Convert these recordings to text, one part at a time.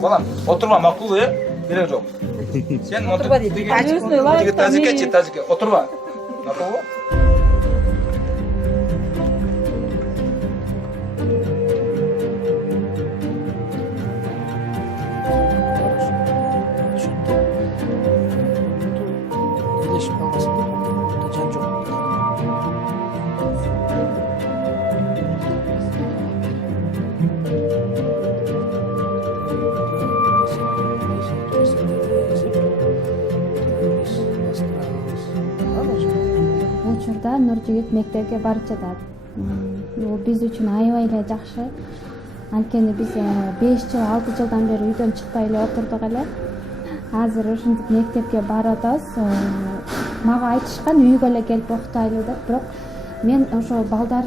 балам, отырма, мақұл, керек жоқ. Сен Отырба дейді. тәжікке, отырма. Мақұл ба? Учурда Нуржигит мектепке барып жатат. Бул биз үчүн аябай эле жакшы. Анткени биз 5 жыл, 6 жылдан бери үйдөн чыкпай эле отурдук эле. Азыр ушинтип мектепке барып атабыз. Мага айтышкан үйгө эле келип окутайлы деп, бирок мен ошо балдар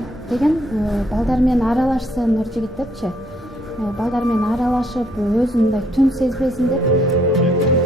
менен аралашсын Нуржигит депчи. Балдар менен аралашып, өзүн мындай түн сезбесин деп.